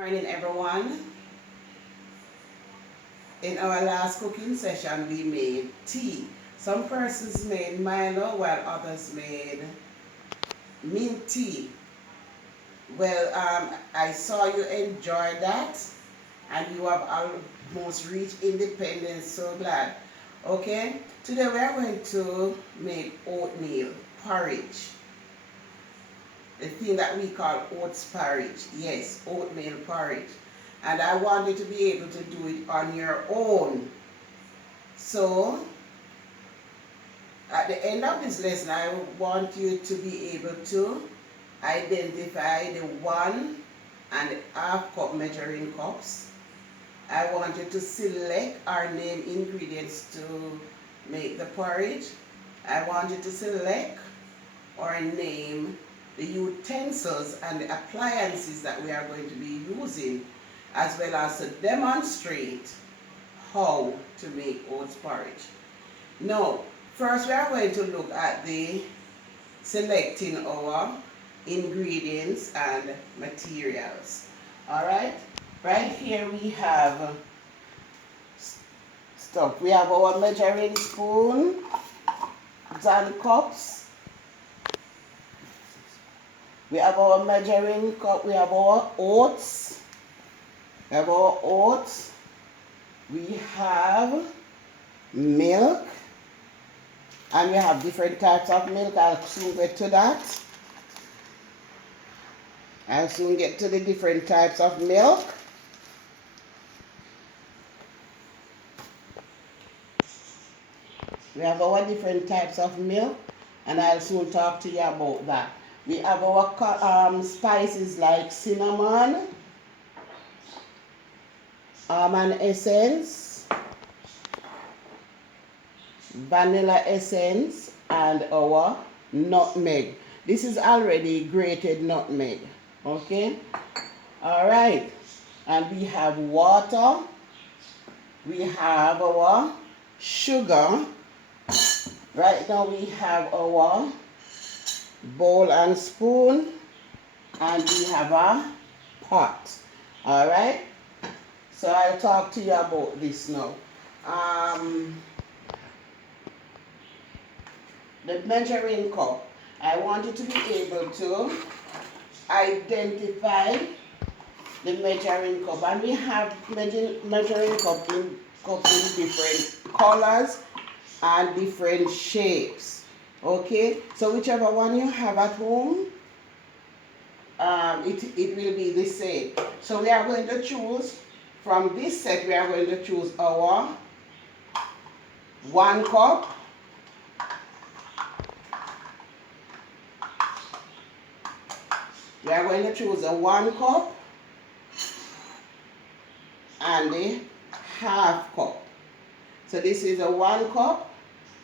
Morning everyone. In our last cooking session we made tea. Some persons made Milo while others made mint tea. Well, I saw you enjoy that and you have almost reached independence, so glad. Okay, today we are going to make oatmeal porridge. The thing that we call oats porridge. Yes, oatmeal porridge. And I want you to be able to do it on your own. So, at the end of this lesson, I want you to be able to identify the 1.5 cup measuring cups. I want you to select or name ingredients to make the porridge. I want you to select or name the utensils and the appliances that we are going to be using, as well as to demonstrate how to make oats porridge. Now, first we are going to look at the selecting our ingredients and materials. Alright, right here we have stuff. We have our measuring spoon and cups. We have our measuring cup, we have our oats. We have our oats. We have milk. And we have different types of milk. I'll soon get to that. I'll soon get to the different types of milk. We have our different types of milk. And I'll soon talk to you about that. We have our spices like cinnamon, almond essence, vanilla essence, and our nutmeg. This is already grated nutmeg. Okay? Alright. And we have water. We have our sugar. Right now we have our bowl and spoon, and we have a pot. Alright, so I'll talk to you about this now. The measuring cup, I want you to be able to identify the measuring cup, and we have measuring cup in different colors and different shapes. Okay, so whichever one you have at home, it will be the same. So we are going to choose from this set. We are going to choose our 1 cup, we are going to choose a 1 cup and a half cup. So this is a 1 cup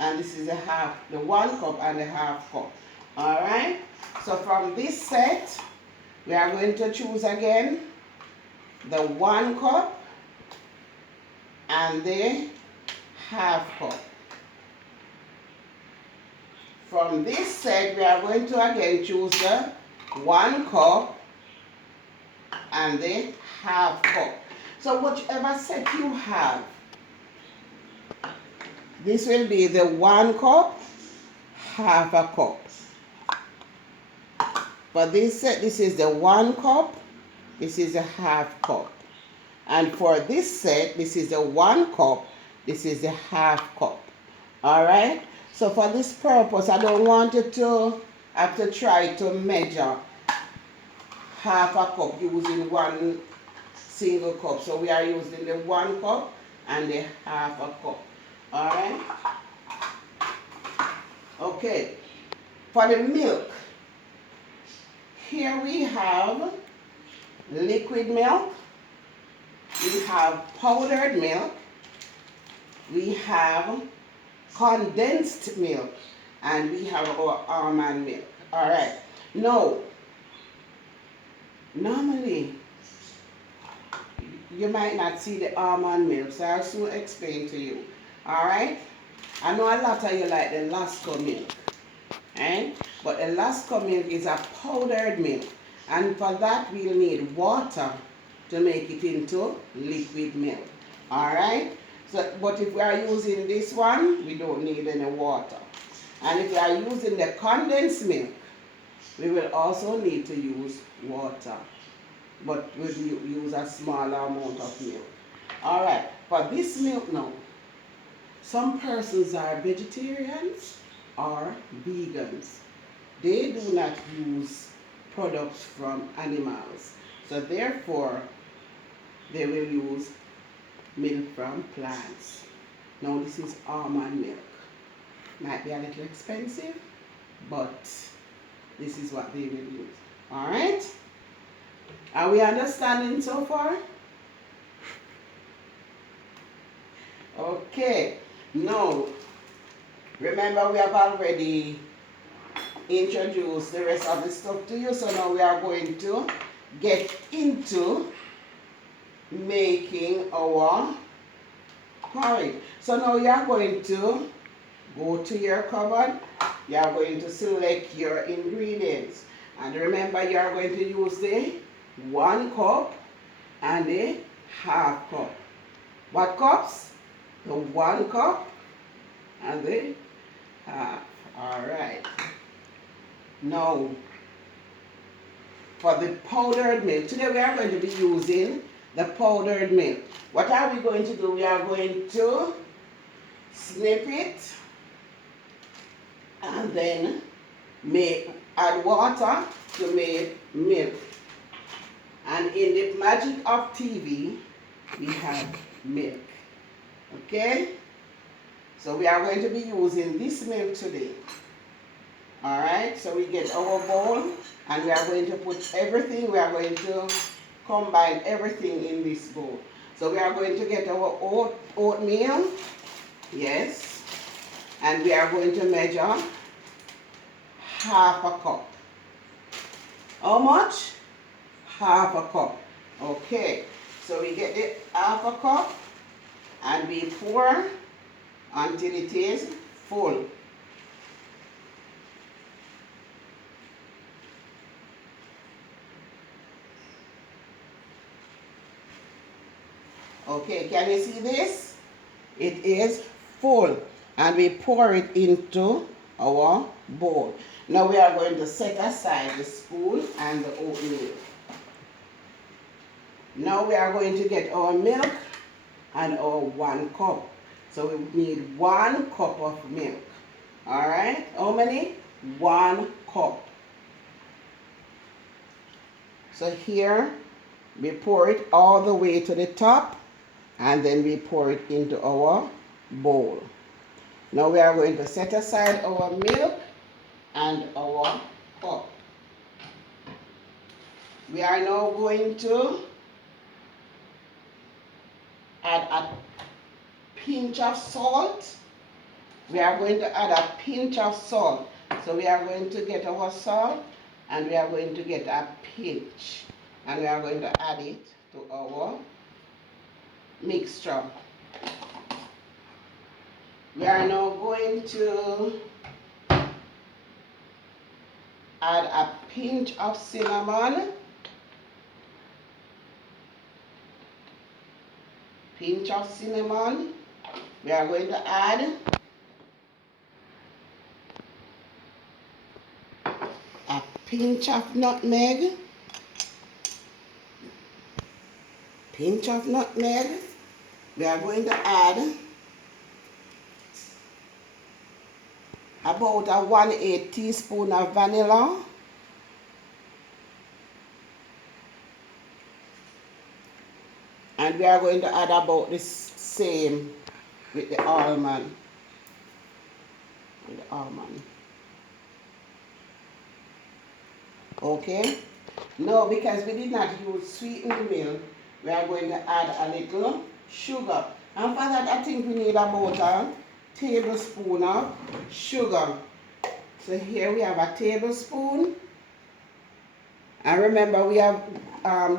and this is a half, the 1 cup and a half cup. Alright, so from this set we are going to choose again the 1 cup and the half cup. From this set we are going to again choose the 1 cup and the half cup. So whichever set you have, this will be the 1 cup, half a cup. For this set, this is the 1 cup, this is a half cup. And for this set, this is the 1 cup, this is the half cup. Alright? So for this purpose, I don't want you to have to try to measure half a cup using one single cup. So we are using the 1 cup and the half a cup. Alright? Okay. For the milk, here we have liquid milk, we have powdered milk, we have condensed milk, and we have our almond milk. Alright. Now, normally, you might not see the almond milk, so I'll soon explain to you. Alright? I know a lot of you like the Lasco milk. Right? But the Lasco milk is a powdered milk. And for that we'll need water to make it into liquid milk. Alright? So, but if we are using this one, we don't need any water. And if we are using the condensed milk, we will also need to use water. But we'll use a smaller amount of milk. Alright, for this milk now, some persons are vegetarians or vegans. They do not use products from animals. So therefore, they will use milk from plants. Now this is almond milk. Might be a little expensive, but this is what they will use. Alright? Are we understanding so far? Okay. Now, remember we have already introduced the rest of the stuff to you. So now we are going to get into making our porridge. So now you are going to go to your cupboard. You are going to select your ingredients. And remember you are going to use the 1 cup and the half cup. What cups? The 1 cup and the half. Alright. Now, for the powdered milk, today we are going to be using the powdered milk. What are we going to do? We are going to snip it and then add water to make milk. And in the magic of TV, we have milk. Okay? So we are going to be using this milk today. Alright, so we get our bowl and we are going to put everything, we are going to combine everything in this bowl. So we are going to get our oatmeal, yes, and we are going to measure half a cup. How much? Half a cup. Okay, so we get the half a cup and we pour until it is full. Okay, can you see this? It is full and we pour it into our bowl. Now we are going to set aside the spoon and the oatmeal. Now we are going to get our milk and our 1 cup. So we need 1 cup of milk. Alright, how many? 1 cup. So here we pour it all the way to the top. And then we pour it into our bowl. Now we are going to set aside our milk and our cup. We are now going to add a pinch of salt. We are going to add a pinch of salt. So we are going to get our salt and we are going to get a pinch. And we are going to add it to our mixture. We are now going to add a pinch of cinnamon, pinch of cinnamon. We are going to add a pinch of nutmeg, pinch of nutmeg. We are going to add about a 1/8 teaspoon of vanilla. And we are going to add about the same with the almond. Okay? Now, because we did not use sweetened milk, we are going to add a little sugar. And for that, I think we need about a tablespoon of sugar. So here we have a tablespoon. And remember, we have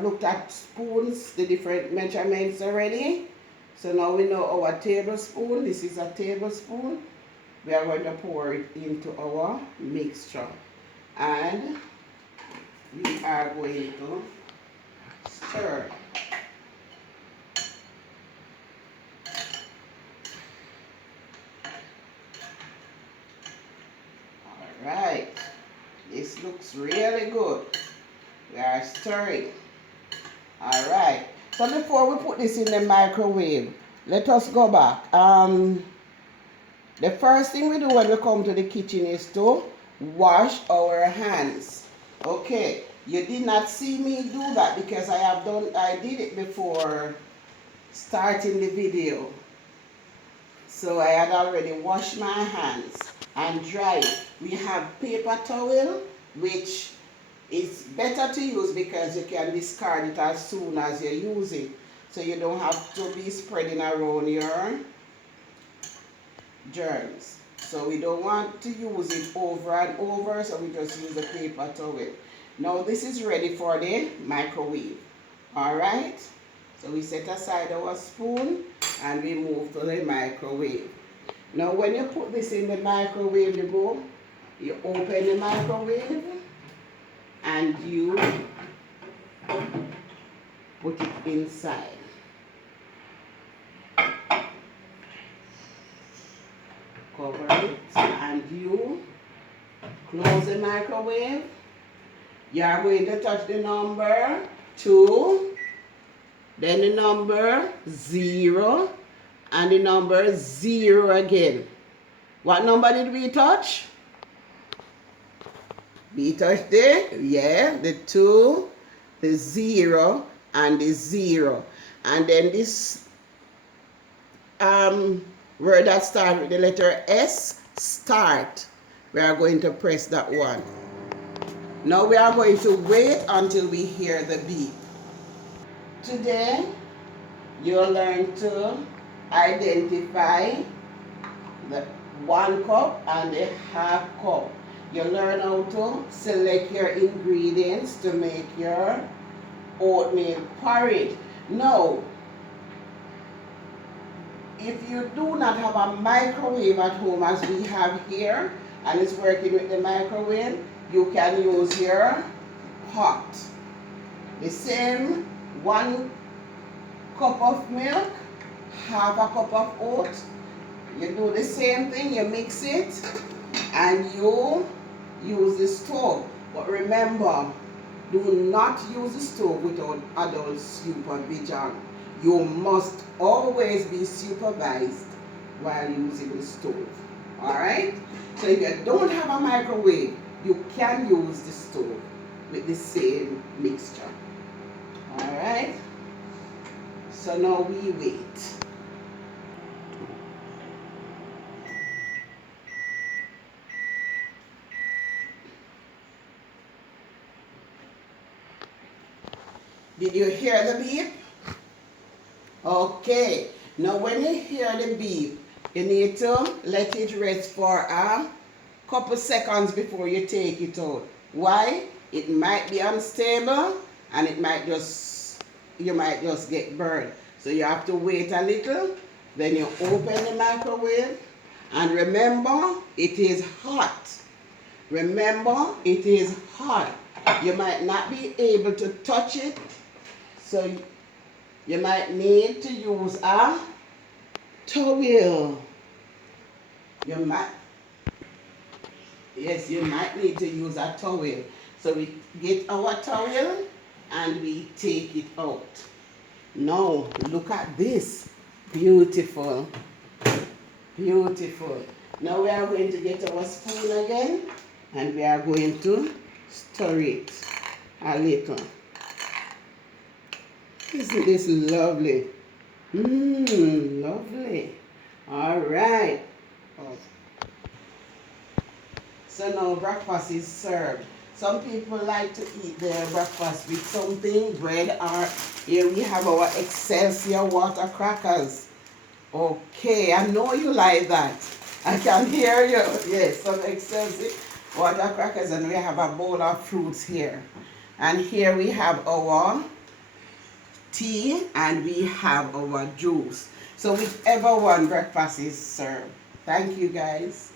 looked at spoons, the different measurements already. So now we know our tablespoon. This is a tablespoon. We are going to pour it into our mixture. And we are going to stir. looks really good. We are stirring. Alright. So before we put this in the microwave, let us go back. The first thing we do when we come to the kitchen is to wash our hands. Okay. You did not see me do that because I did it before starting the video. So I had already washed my hands and dried. We have paper towel, which is better to use because you can discard it as soon as you use it. So you don't have to be spreading around your germs. So we don't want to use it over and over, so we just use a paper towel. Now this is ready for the microwave. Alright? So we set aside our spoon and we move to the microwave. Now when you put this in the microwave, you open the microwave and you put it inside. Cover it and you close the microwave. You are going to touch the number 2, then the number 0, and the number 0 again. What number did we touch? We touched the 2, the 0, and the 0. And then this word that starts with the letter S, start. We are going to press that one. Now we are going to wait until we hear the beep. Today, you'll learn to identify the 1 cup and the half cup. You learn how to select your ingredients to make your oatmeal porridge. Now, if you do not have a microwave at home as we have here, and it's working with the microwave, you can use your pot. The same 1 cup of milk, half a cup of oats. You do the same thing, you mix it, and you use the stove. But remember, do not use the stove without adult supervision. You must always be supervised while using the stove. Alright? So if you don't have a microwave, you can use the stove with the same mixture. Alright? So now we wait. Did you hear the beep? Okay. Now when you hear the beep, you need to let it rest for a couple seconds before you take it out. Why? It might be unstable and you might just get burned. So you have to wait a little. Then you open the microwave and remember it is hot. Remember it is hot. You might not be able to touch it, so you might need to use a towel. You might need to use a towel. So we get our towel and we take it out. Now look at this. Beautiful. Beautiful. Now we are going to get our spoon again and we are going to stir it a little. Isn't this lovely? Lovely. All right. So now breakfast is served. Some people like to eat their breakfast with something, bread, or here we have our Excelsior water crackers. Okay, I know you like that. I can hear you. Yes, some Excelsior water crackers, and we have a bowl of fruits here. And here we have our tea and we have our juice. So whichever one breakfast is served. Thank you guys.